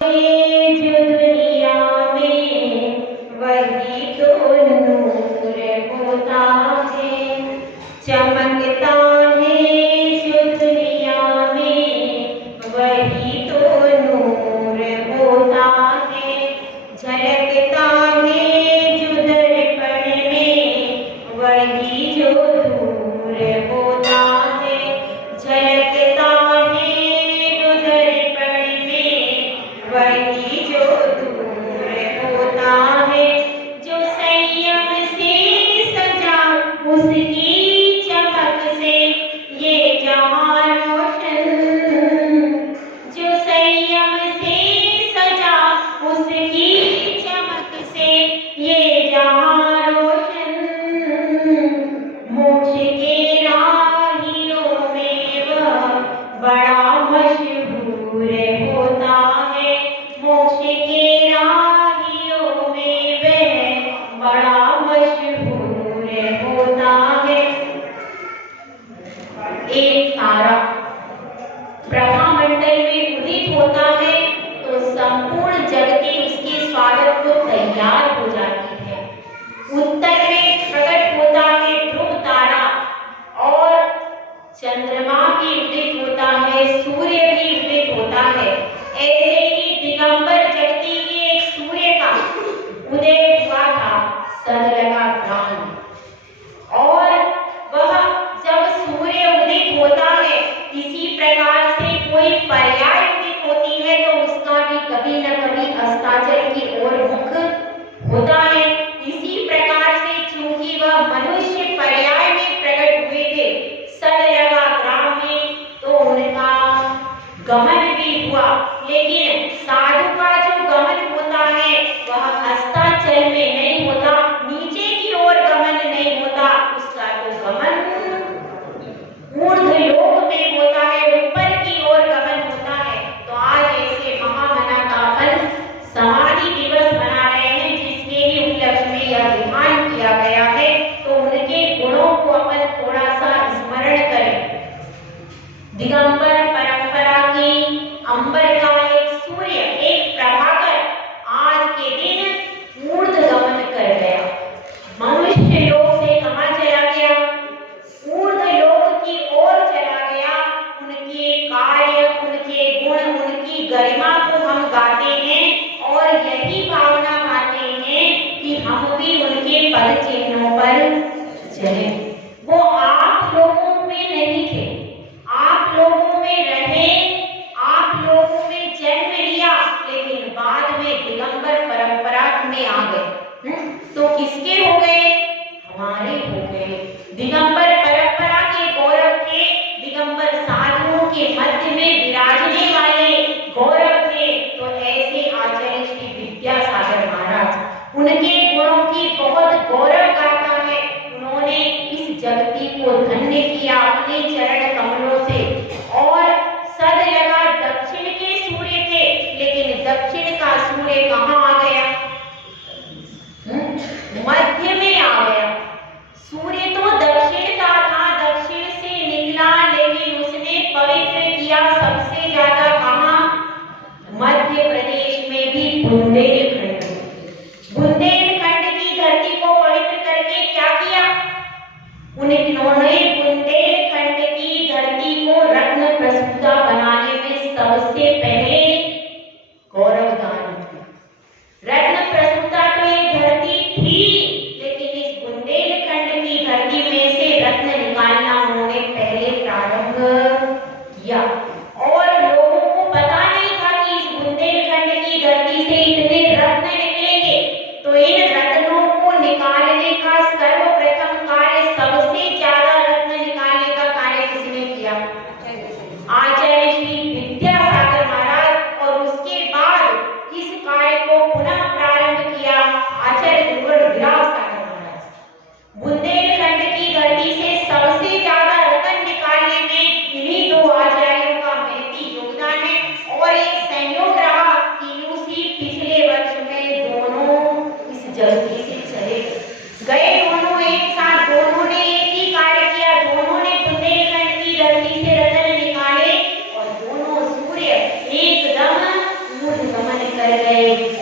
जो दुनिया में वही तो नूर होता है, चमकता है जो दुनिया में वही तो नूर होता है, झलकता है जो दर्पण में वही जो दूर होता है, झलकता है जो दर्पण में वही जो दूर होता है, जो संयम से सजा उसकी चमक से ये जहां रोशन, जो संयम से सजा उसकी चमक से ये जहां रोशन, मोक्ष के राहियों में वह बड़ा मशहूर होता है, मोक्ष के राहियों में वह बड़ा मशहूर होता है। एक तारा ब्रह्मांडल में उदित होता है तो संपूर्ण जगतें उसके स्वागत को तैयार हो जाती है। उत्तर में प्रकट होता है ध्रुव तारा और चंद्रमा भी उदित होता है, सूर्य भी उदित होता है। ऐसे ही दिगंबर जगती के एक सूर्य का उदय हुआ था सदलगा ग्राम में, और वह जब सूर्य उदित होता है इसी प्रकार से कोई पर्याय उदित होती है तो उसका भी कभी न कभी अस्ताचल की ओर मुख होता है। इसी प्रकार से चूंकि वह मनुष्य पर्याय में प्रकट हुए थे सदलगा ग्राम में, तो उनका गमन भी हुआ, लेकिन साधु का जो गमन होता है वह अस्ताचल में नहीं होता, नीचे की ओर गमन नहीं होता, उसका तो गमन ऊर्ध्वलोक में होता है, ऊपर की ओर गमन होता है। तो आज ऐसे महामना का अपन समाधि दिवस मना रहे हैं जिसके ही उपलक्ष्य में यह विधान किया गया है, तो उनके गुणों को अपन थोड़ा सा स्मरण करें। दिगंबर परंपरा की अंबर का एक सूर्य, एक प्रभाकर आज के दिन ऊर्ध्व गमन कर गया, मनुष्य लोक से कहां चला गया, ऊर्ध्व लोक की ओर चला गया। उनके कार्य, उनके गुण, उनकी गरिमा को हम गाते हैं और यही भावना गाते हैं कि हम भी उनके पद चिन्हों पर चलें। वो आप लोगों में नहीं थे, आप लोगों में रहे, आप लोगों में जन्म लिया, लेकिन बाद में दिगंबर परंपरा में आ गए। तो किसके हो गए? हमारे हो गए। दिगंबर परंपरा के गौरव थे, दिगंबर साधुओं के मध्य में विराजने वाले गौरव थे। तो ऐसे आचार्य श्री विद्यासागर महाराज, उनके गुणों की बहुत गौरव गाथा है। उन्होंने इस जगती को धन्य किया अपने चरण कमलों से। और सदलगा दक्षिण के सूर्य थे, लेकिन दक्षिण का सूर्य कहाँ आ गया? मध्य में आ गया। सूर्य तो दक्षिण का था, दक्षिण से निकला, लेकिन उसने पवित्र किया सबसे ज्यादा कहाँ? मध्य प्रदेश में भी बुंदेलखंड। बुंदेलखंड की धरती को पवित्र करके क्या किया? उन्होंने बुंदेलखंड की धरती को रत्न प्रस्तुता बनाने में सबसे पहले गौरवदान किया। रत्न प्रस्तुता तो ये धरती थी, लेकिन इस बुंदेलखंड की धरती में से रत्न निकालना उन्होंने पहले प्रारंभ किया। और लोगों को पता नहीं था कि इस बुंदेलखंड की धरती से इतने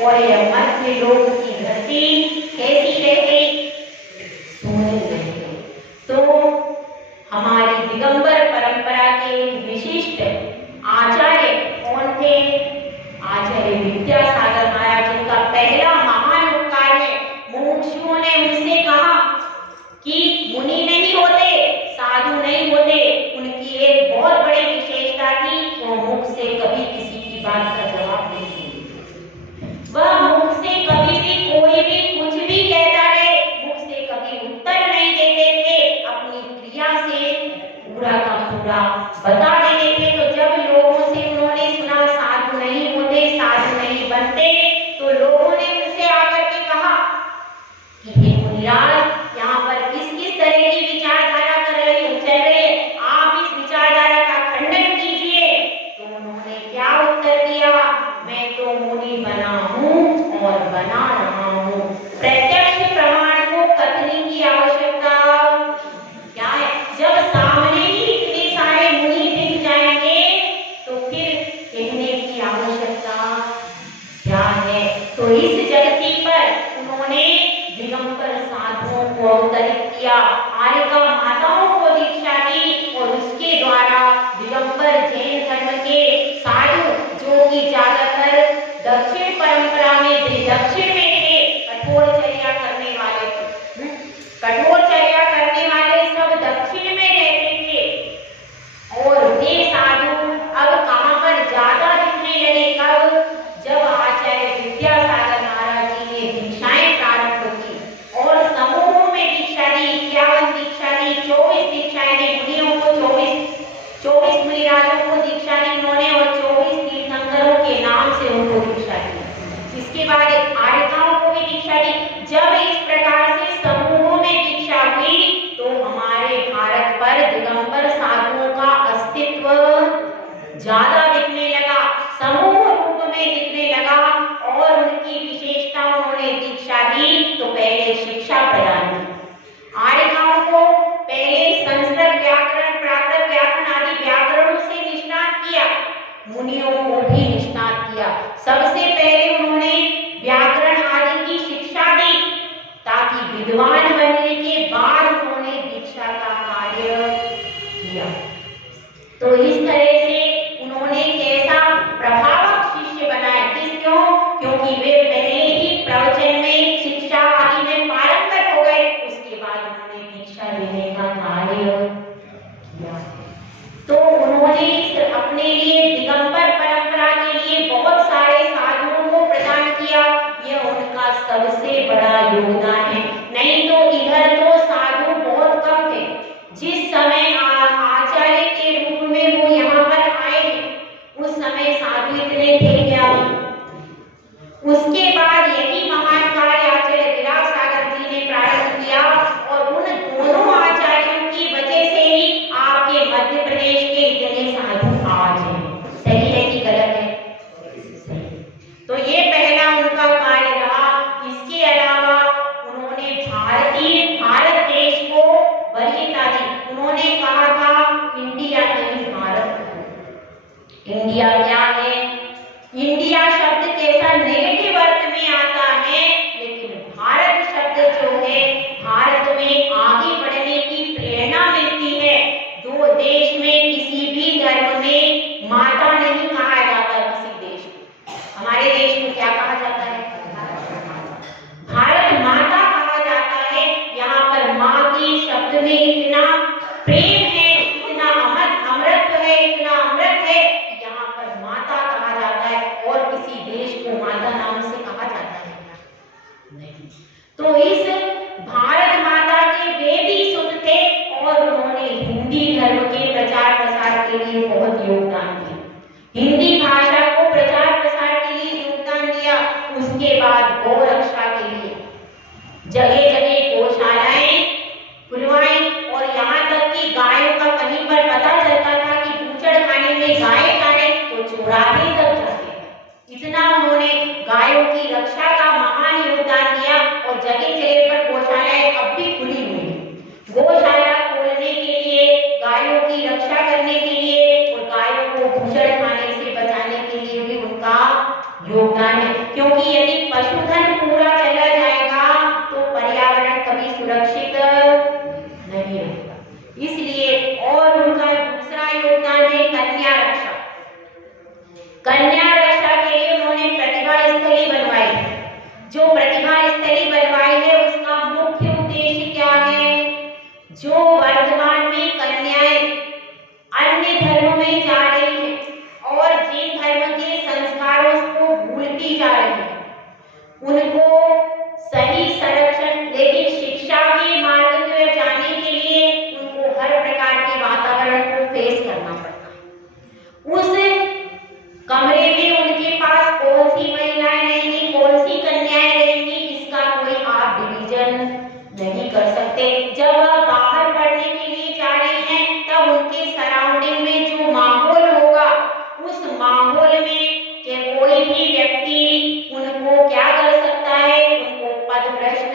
और यह मध्य लोक की धरती कैसी रह गई? सोने रह गई। तो हमारी दिगंबर परंपरा के विशिष्ट आचार्य कौन थे? आचार्य विद्यासागर महाराज, जिनका पहला महान उपकार है। मुमुक्षुओं ने उनसे कहा कि मुनि नहीं होते, साधु नहीं होते। उनकी एक बहुत बड़ी विशेषता थी, वो मुख से कभी किसी की बात का जवाब नहीं देते। वह मुख से कभी भी कोई भी कुछ भी कहता रहे, मुख से कभी उत्तर नहीं देते थे, अपनी क्रिया से पूरा का पूरा बता देते थे। तो जब लोगों से उन्होंने सुना साधु नहीं होते, साधु नहीं बनते, तो लोगों ने उनसे आकर के कहा कि हे मुनिराज, यहाँ पर किस किस तरह की विचारधारा चल रही है, आप इस विचारधारा का खंडन कीजिए। तो उन्होंने क्या उत्तर दिया? मैं तो मुनि बना हूँ और बना रहा हूँ। प्रत्यक्ष प्रमाण को कथनी की आवश्यकता क्या है? जब सामने ही इतने सारे मुनि दिख जाएंगे तो फिर कहने की आवश्यकता क्या है? तो इस जगती पर उन्होंने दिगंबर साधुओं को अवतरित किया, आर्यका माताओं को दीक्षा दी और उसके द्वारा दिगंबर जैन धर्म के साधु, जो कि ज्यादातर दक्षिण परंपरा में दक्षिण में थे, कठोरचर्या करने वाले थे। कठोरचर्या करने वाले सब दक्षिण में रहते थे और वे साधु अब कहां पर ज्यादा दिखने लगे? कब? जब आचार्य विद्यासागर महाराज जी ने दीक्षाएं प्रारंभ की और समूहों में दीक्षा दी। 51 दीक्षा दी, 24 दीक्षाएं दी मुनियों को, 24 मुनिराजों को दीक्षा दी उन्होंने और 24 तीर्थंकरों के नाम से उनको दीक्षा दी। इसके बाद आर्यकाओं को भी दीक्षा दी। जब इस प्रकार से समूहों में दीक्षा हुई तो हमारे भारत पर दिगंबर साधुओं का अस्तित्व ज्यादा दिखने लगा, समूह रूप में दिखने लगा और उनकी विशेषता उन्होंने दीक्षा दी। तो पहले शिक्षा प्रदान की, आर्यकाओं को पहले संस्कृत व्याकरण, प्राकृत व्याकरण आदि व्याकरणों से निष्णात किया, मुनियों को भी निष्णात किया। सबसे पहले उन्होंने व्याकरण आदि की शिक्षा दी ताकि विद्वान बनने के बाद उन्होंने दीक्षा का कार्य किया। तो इस तरह से उन्होंने कैसा प्रभावक शिष्य बनाए? क्यों? क्योंकि वे पहले ही प्रवचन में, शिक्षा आदि में पारंगत हो गए, उसके बाद उन्होंने दीक्षा देने का कार्य किया। तो उन्होंने अपने लिए दिगंबर परंपरा के लिए बहुत सारे साधुओं को प्रदान किया, यह उनका सबसे बड़ा योगदान है। नहीं तो इधर तो साधु बहुत कम थे। जिस समय आचार्य के रूप में वो यहाँ पर आए उस समय साधु इतने थे क्या? उसके बाद यही महान कार्य आचार्य विद्यासागर जी ने प्रारंभ किया और उन दोनों आचार्यों की वजह से ही आपके मध्य प्रदेश के इतने साधु आज हैं। सही है कि गलत है? तो ये पहला उनका कार्य रहा। इसके अलावा उन्होंने भारत देश को वरीयता दी। उन्होंने कहा था इंडिया नहीं भारत। इंडिया क्या है? इंडिया शब्द कैसा नेगेटिव अर्थ में आता है, लेकिन भारत शब्द जो है, भारत में आगे बढ़ने की प्रेरणा मिलती है। दो देश में किसी भी धर्म में माता नहीं कहा जाता। किसी देश को, हमारे देश में क्या कहा जाता है? भारत माता कहा जाता है। यहाँ पर माँ के शब्द में इतना प्रेम है, इतना अमृत है, इतना अमृत है, यहाँ पर माता कहा जाता है। और किसी देश को माता नाम से कहा जाता है नहीं। तो इस भारत माता के वे भी सुत थे और उन्होंने हिंदी धर्म के प्रचार प्रसार के लिए बहुत योगदान दिया। हिंदी भाषा को प्रचार प्रसार के लिए योगदान दिया। उसके बाद गौ रक्षा के लिए जगह जगह गौशालाएं खुलवाई और यहाँ तक कि गायों का कहीं पर पता चलता था कि बूचड़ खाने में गाय खाने तो चौराहे तक जाते थे। इतना उन्होंने गायों की रक्षा का महान योगदान दिया और जगह जगह पर गौशालाएं अब भी खुली हुई हैं। गौशाला खोलने के लिए, गायों की रक्षा करने के लिए और गायों को बूचड़ खाने से बचाने के लिए भी उनका योगदान है। क्योंकि यदि भी व्यक्ति उनको क्या कर सकता है, उनको पदभ्रष्ट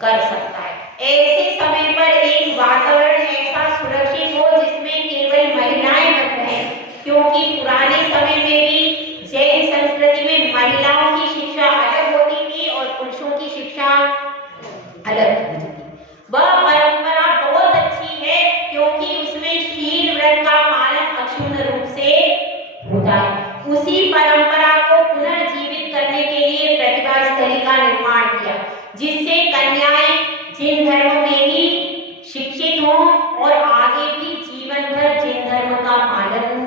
कर सकता है। ऐसे समय पर एक वातावरण ऐसा सुरक्षित हो जिसमें केवल महिलाएं मत रहें, क्योंकि पुराने समय में भी जैन संस्कृति में महिलाओं की शिक्षा अलग होती थी और पुरुषों की शिक्षा अलग होती थी। वह परंपरा बहुत अच्छी है क्योंकि उसमें शील व्रत का पालन अक्षुण्ण रूप से होता है। उसी परंपरा को पुनर्जीवित करने के लिए प्रतिभा स्थली का निर्माण किया, जिससे कन्याएं जिन धर्म में ही शिक्षित हों और आगे भी जीवन भर जिन धर्म का पालन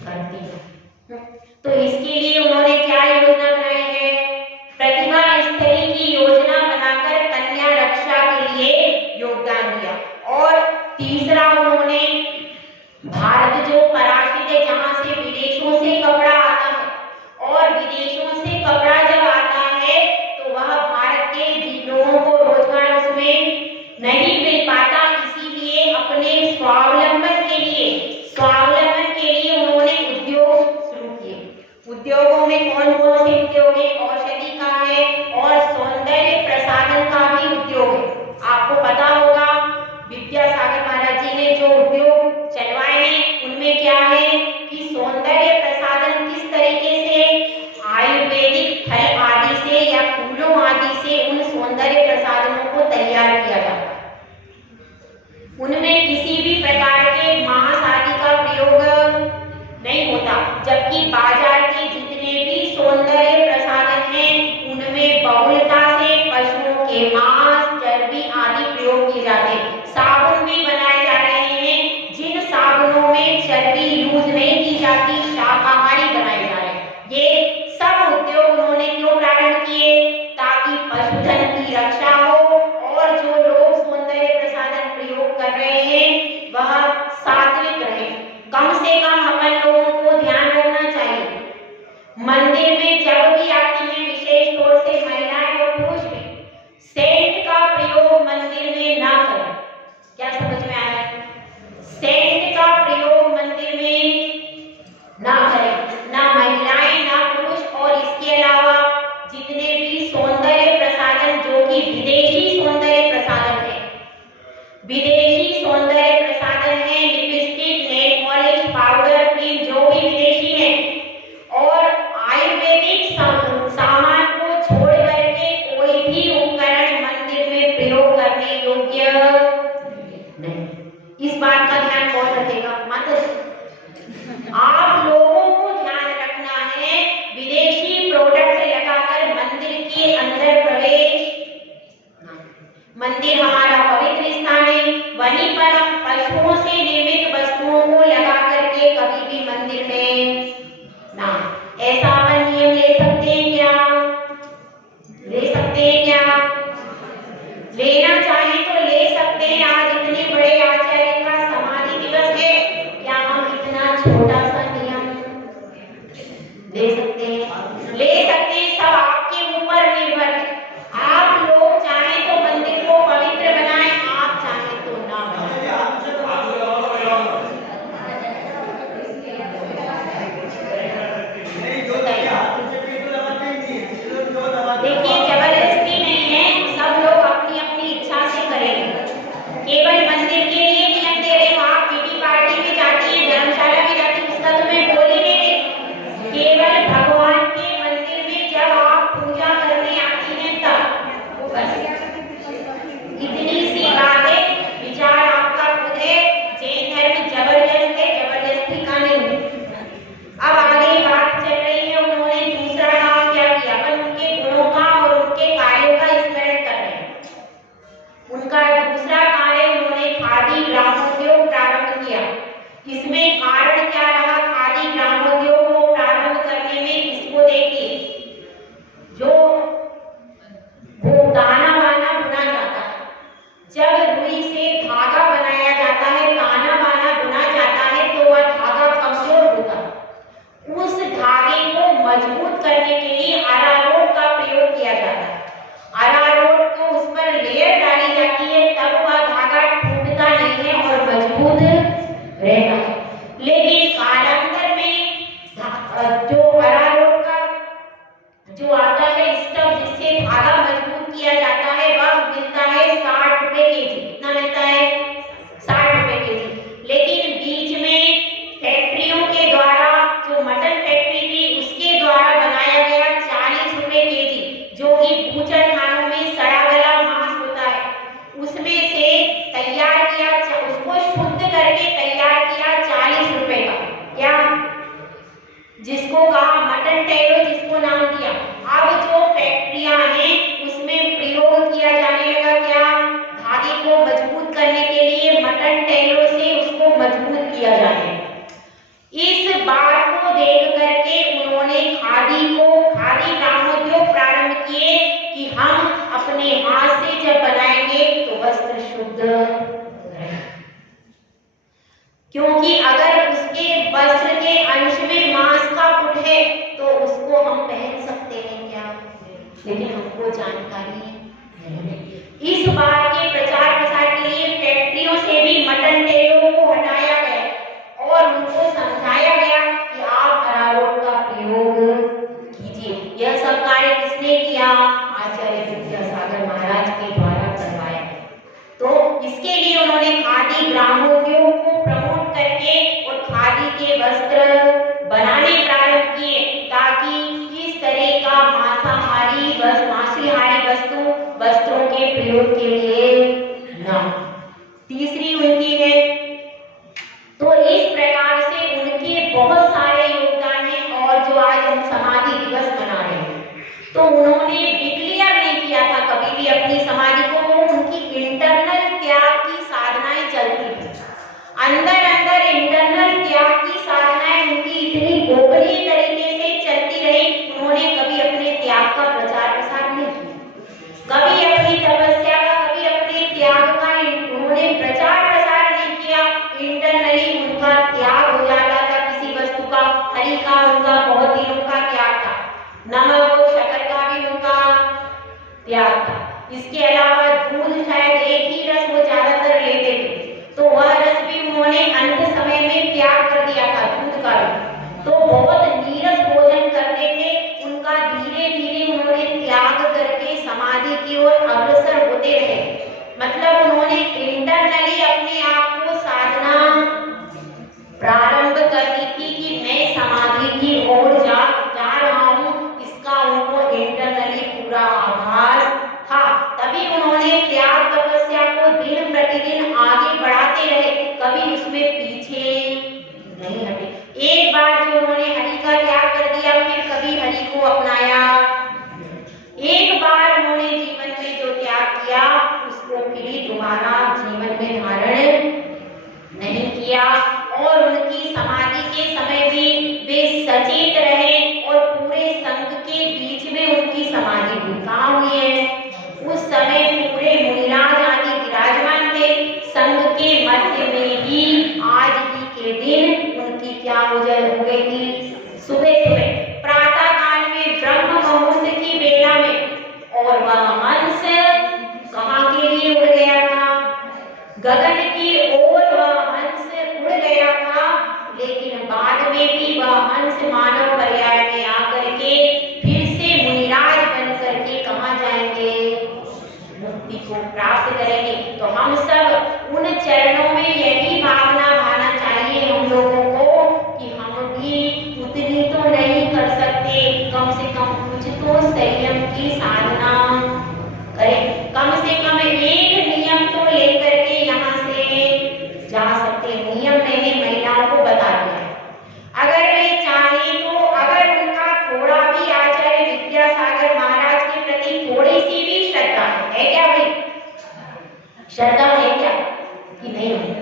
करती हैं। तो इसके लिए उन्होंने क्या योजना बनाई है, प्रतिभा स्थली की योजना बनाकर कन्या रक्षा के लिए योगदान दिया। और तीसरा, उन्होंने भारत जो पराश्रित है, जहां से विदेशों से कपड़ा आता है, और विदेशों से कपड़ा जब आता है तो वह भारत के लोगों को रोजगार उसमें नहीं मिल पाता, इसीलिए अपने स्वावलंबन के लिए उन्होंने उद्योग शुरू किए। उद्योगों में कौन कौन से उद्योग है, औषधि का है और सौंदर्य प्रसाधन का भी उद्योग है। आपको पता होगा विद्यासागर महाराज जी ने जो उद्योग चलवाए हैं उनमें क्या है कि सौंदर्य प्रसाधन किस तरीके से आयुर्वेदिक फल आदि से या फूलों आदि से उन सौंदर्य प्रसाधनों को तैयार किया जाता है। उनमें किसी भी प्रकार के मांस आदि का प्रयोग नहीं होता, जबकि बाजार के जितने भी सौंदर्य प्रसाधन हैं उनमें बहुलता से पशुओं के मांस, चर्बी आदि प्रयोग किए जाते हैं। साबुन भी बनाए जा रहे हैं जिन साबुनों में चर्बी यूज नहीं की जाती, शाकाहारी बनाए जा रहे हैं। ये सब उद्योग उन्होंने क्यों प्रारंभ किए, ताकि पशुधन की रक्षा हो और जो लोग सौंदर्य प्रसाधन प्रयोग कर रहे हैं वह सात्विक रहे। कम से कम अपन लोगों को ध्यान रखना चाहिए, मंदिर में जब भी आती है, विशेष तौर से महिलाएं और पुरुष भी, सेंट का प्रयोग मंदिर में ना करें। क्या समझ में आया? सेंट का प्रयोग मंदिर में ना करें, ना महिलाएं ना पुरुष। और इसके अलावा जितने भी सौंदर्य प्रसाधन जो कि विदेशी सौंदर्य प्रसाधन है, विदेशी सौंदर्य प्रसाधन है, lipstick, nail polish, powder, cream जो भी विदेशी है, और आयुर्वेदिक सामान को छोड़ करके कोई भी उपकरण मंदिर में प्रयोग करने योग्य नहीं। इस बात का ध्यान कौन रखेगा? माता आप लोगों को ध्यान रखना है, विदेशी प्रोडक्ट लगाकर मंदिर के अंदर प्रवेश। मंदिर हमारा पवित्र स्थान है, वहीं पर हम पशुओं से निर्मित वस्तुओं को लगा करके कभी भी मंदिर में ना, ऐसा अपन नियम ले सकते हैं क्या? ले सकते हैं क्या? लेना चाहें तो ले सकते हैं। आज इतने बड़े आचार्य का समाधि दिवस है, क्या हम इतना छोटा सा नियम ले सकते हैं? ले सकते हैं, सब आपके ऊपर निर्भर है। आप लोग चाहें तो मंदिर को पवित्र बनाएं, आप चाहें तो ना बनाएं। देखिए, जबरदस्ती नहीं है, सब लोग अपनी अपनी इच्छा से करेंगे। केवल मंदिर के लिए नियम दे रहे हो, आप किटी पार्टी में जाती है, धर्मशाला में जाती है, उसका तुम्हें बोल ही नहीं रहे। केवल भगवान के मंदिर में जब आप पूजा करने आती हैं तब बस इतनी सी बात है। विचार आपका खुद है, जैन धर्म जबरदस्त है, जबरदस्ती का नहीं। अब आगे बात चल रही है, उन्होंने दूसरा काम क्या किया, अपन उनके गुणों का और उनके कार्यों का स्मरण कर रहे हैं। उनका दूसरा कार्य, उन्होंने खादी ग्रामोद्योग प्रारंभ किया। इसमें कारण क्या रहा खादी ग्रामोद्योग को प्रारंभ करने में? इसको देखिए, जो वो दाना वाना बुना जाता है, जब रुई से धागा बनाया जाता है, दाना वाना बुना जाता है, तो वह धागा कमजोर होता है। उस धागे को मजबूत करने के लिए अरारोट का प्रयोग किया जाता है। अरारोट को उस पर लेयर डाली जाती है, तब वह धागा टूटता नहीं है और मजबूत रहता है। लेकिन कालांतर में जो अरारोट जिसको कहा मटन टैलो, जिसको नाम दिया। अब जो फैक्ट्रियां हैं उसमें प्रयोग किया जाने लगा क्या, धागे को मजबूत करने के लिए मटन टैलो से उसको मजबूत किया जाने लगा। इस बात को देख करके उन्होंने खादी ग्रामोद्योग प्रारंभ किए कि हम अपने हाथ से जब बनाएंगे तो वस्त्र शुद्ध रहेगा, क्योंकि अगर उसके वस्त्र के अंश में मांस का पुट है तो उसको हम पहन सकते हैं क्या, लेकिन हमको जानकारी नहीं। इस बात के प्रचार प्रसार के लिए फैक्ट्रियों से भी मटन टेलों को हटाया गया और उनको समझाया गया कि आप अरारोट का प्रयोग कीजिए। यह सब कार्य किसने किया, आचार्य विद्यासागर महाराज के द्वारा करवाया। तो इसके लिए उन्होंने खादी ग्रामोद्योग को प्रमोट करके और खादी के वस्त्र बनाने प्रारंभ किए, ताकि इस तरह का मांसाहारी वस्त्रों के प्रयोग के लिए न। तीसरी उनकी है, तो इस प्रकार से उनके बहुत सारे योगदान हैं। और जो आज हम समाधि दिवस मना रहे हैं, तो उन्होंने डिक्लेयर नहीं किया था कभी भी अपनी समाधि को, वो उनकी इंटरनल त्याग की साधनाएं चलती थी, अंदर अंदर इंटरनल त्याग की साधनाएं उनकी इतनी गोपनीय तरीके से चलती रही। उन्होंने कभी अपने त्याग का प्रचार प्रसार नहीं किया, कभी अपनी तपस्या का, कभी अपने त्याग का उन्होंने प्रचार प्रसार नहीं किया। इंटरनली उनका त्याग हो जाता था किसी वस्तु का। हरि का उनका बहुत दिनों का त्याग था, नमक और शक्कर का भी उनका त्याग था। इसके अलावा दूध शायद एक ही रस वो ज्यादातर लेते थे, तो वह रस भी उन्होंने अंत समय में त्याग कर दिया था, दूध का भी। तो बहुत नीरस भोजन करते थे। उनका धीरे धीरे उन्होंने त्याग करके समाधि की ओर अग्रसर होते रहे। मतलब उन्होंने इंटरनली अपने आप को साधना प्रारंभ कर दी थी कि मैं समाधि की ओर जा रहा हूँ, इसका उनको इंटरनली पूरा आभास था। तभी उन्होंने त्याग तपस्या को दिन प्रतिदिन आगे बढ़ाते रहे, कभी उसमें पीछे नहीं हटे। एक बार जो उन्होंने हरि का त्याग कर दिया, फिर कभी हरि को अपनाया। एक बार उन्होंने जीवन में जो त्याग किया उसको फिर दोबारा जीवन में धारण नहीं किया। और उनकी समाधि के समय भी वे सचेत रहे और पूरे संघ के बीच में उनकी समाधि भी कहाँ हुई है, उस समय पूरे मुनिराज आदि विराजमान थे संघ के मध्य में ही। आज ही के दिन उनकी क्या हो गई थी, सुबह सुबह प्रातः काल में ब्रह्म मुहूर्त की बेला में, और वह हंस कहाँ के लिए उड़ गया था, गगन की ओर वह हंस उड़ गया था। लेकिन बाद में भी वह हंस मानव पर्याय में आकर के फिर से मुनिराज बन करके कहाँ जाएंगे, मुक्ति को प्राप्त करेंगे। तो हम सब उन चरणों में यही भावना भाना चाहिए हम लोगों को कि हम भी उतनी तो नहीं कर सकते, कम से कम कुछ तो संयम की साधना करें। कम से कम एक नियम तो लेकर के यहाँ से जा सकते। नियम मैंने महिलाओं को बता दिया है। अगर वे चाहे तो, अगर उनका थोड़ा भी आचार्य विद्यासागर महाराज के प्रति थोड़ी सी भी श्रद्धा है क्या भाई, श्रद्धा है क्या कि नहीं है?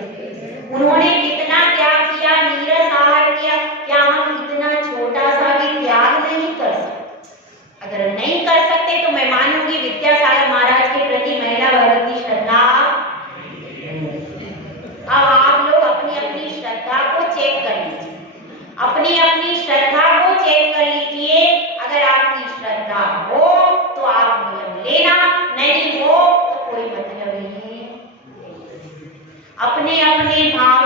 उन्होंने कितना त्याग किया, नीरस आहार किया, क्या हम इतना छोटा सा भी त्याग नहीं कर सकते? अगर नहीं कर सकते तो मैं मानूंगी विद्यासागर महाराज के प्रति महिला वर्ग की श्रद्धा। अब आप लोग अपनी अपनी श्रद्धा को चेक कर लीजिए, अपनी अपनी श्रद्धा को चेक कर लीजिए। अगर आपकी श्रद्धा हो तो आप नियम लेना, नहीं हो तो कोई मतलब नहीं। अपने अपने भाव